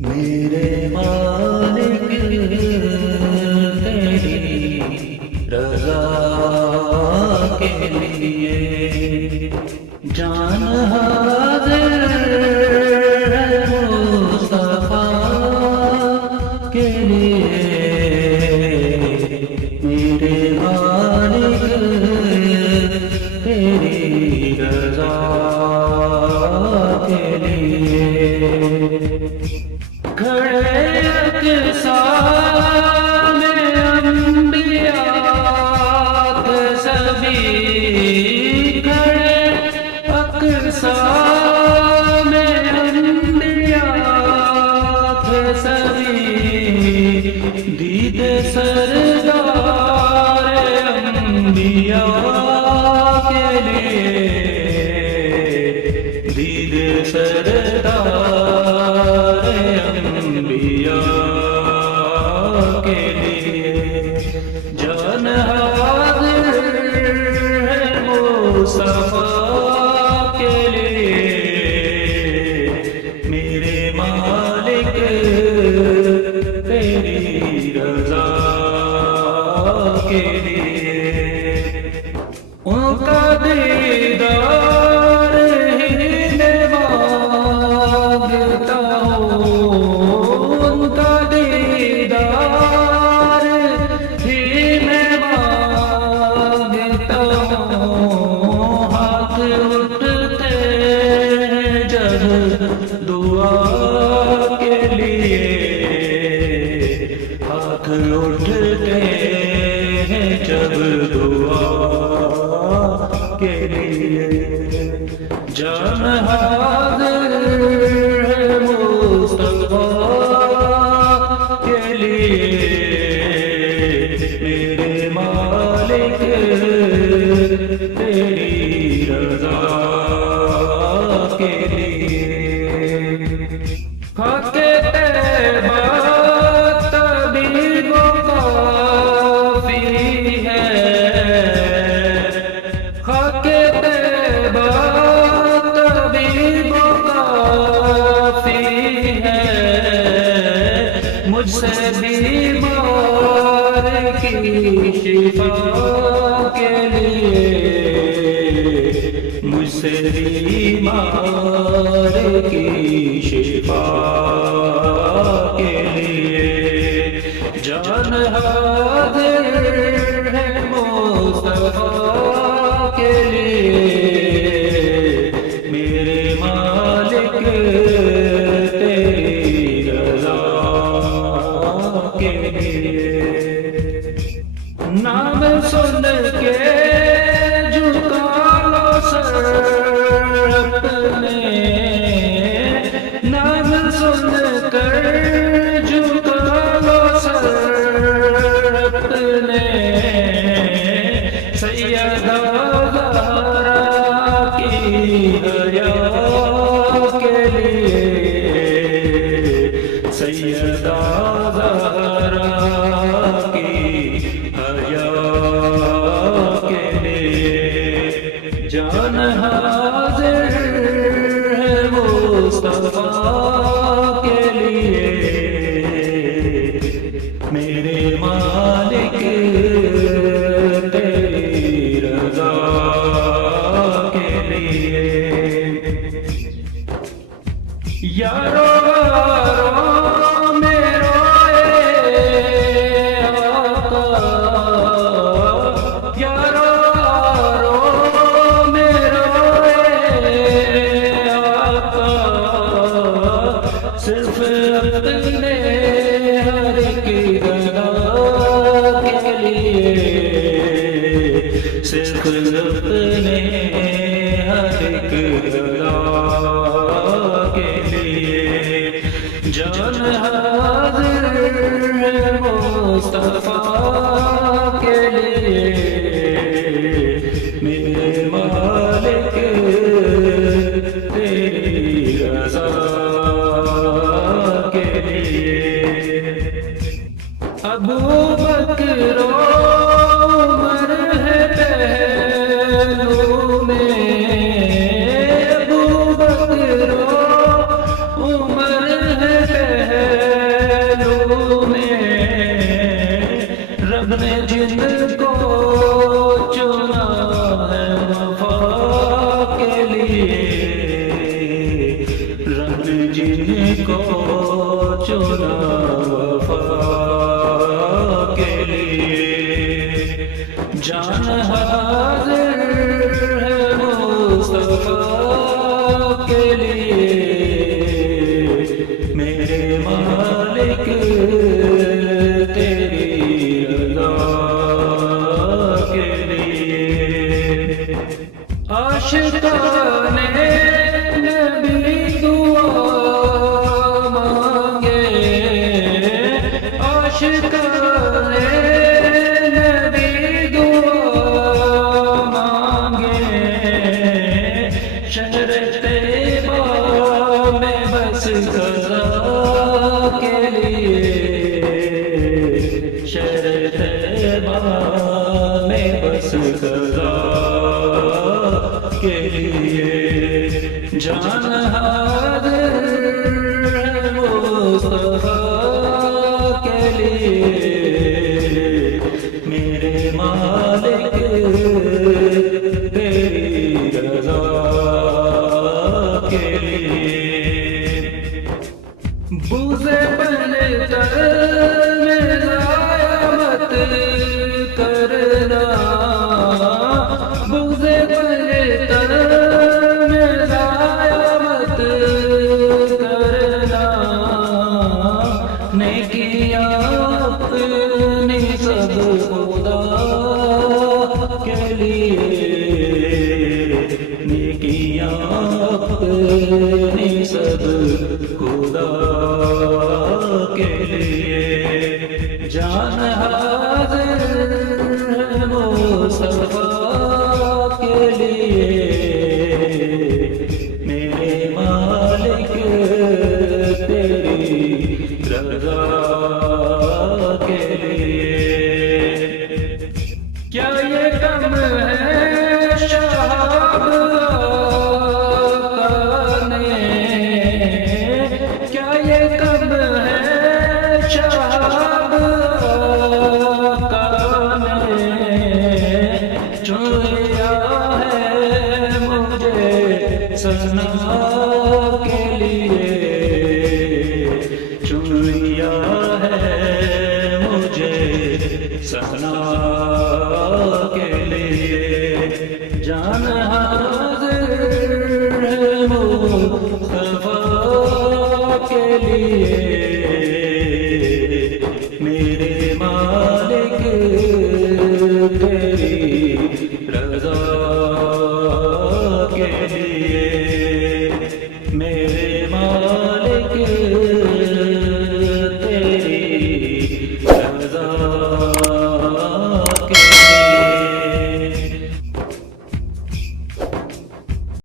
میرے مالک تیری رضا کے لیے جان حاضر ہے مصطفیٰ کے لیے میرے مالک تیری رضا کے لیے کھڑے اقصیٰ میں انبیاء کے سبھی کھڑے اقصیٰ میں انبیاء کے سبھی دید سردار انبیاء کے لیے دید سردار انبیاء کے لیے جان حاضر ہے مصطفیٰ کے لیے میرے مالک تیری رضا کے لیے ان کا دیدار ہی میں مانگتا ہوں ان کا دیدار ہی میں مانگتا ہوں ہاتھ اٹھتے ہیں جب دعا کے لیے ہاتھ اٹھتے ہیں جب دعا کے لیے جان حاضر ہے مصطفیٰ کے لیے میرے مالک تیری رضا کے لیے خاک طیبہ طبیب و کافی ہے خاک طیبہ طبیب و کافی ہے مجھ سے بیمار کی شفا کے لیے مجھ سے بیمار کی شفا کے لیے جان حاضر ہے مصطفیٰ کے لیے میرے مالک تیری رضا کے لیے نام سن کے جھکا لو سر اپنے نام سن کر جھکا لو سر اپنے سیدہ زہرا کی حیا کے لیے سیدہ زہرا کی حیا کے لیے جان حاضر ہے مصطفیٰ کے لیے میرے مالک تیری رضا کے لیے یارو صرف اپنے ہر کی رضا کے لیے صرف اپنے ہر کی رضا کے لیے جان حاضر ہے مصطفیٰ کے لیے میرے مالک تیری رضا ابو بکر عمر ہے پہلو میں ابو بکر عمر ہے رن جن کو چنا ہے وفا کے لیے، رن جن کو چنا وفا کے لیے، جان حاضر ہے مصطفیٰ کے لیے، میرے مالک تیری رضا کے لیے۔ عاشقان نبی دعا مانگے، عاشقان نبی دعا مانگے، شہر طیبہ میں بس قضا کے لیے، شہر طیبہ میں بس قضا کے لیے، جان حاضر ہے مصطفیٰ کے لیے، میرے مالک تیری رضا کے لیے۔ بوسے پہلے تر میں ضائع مت کرنا، بوسے پہلے تر میں ضائع مت کرنا، نیکی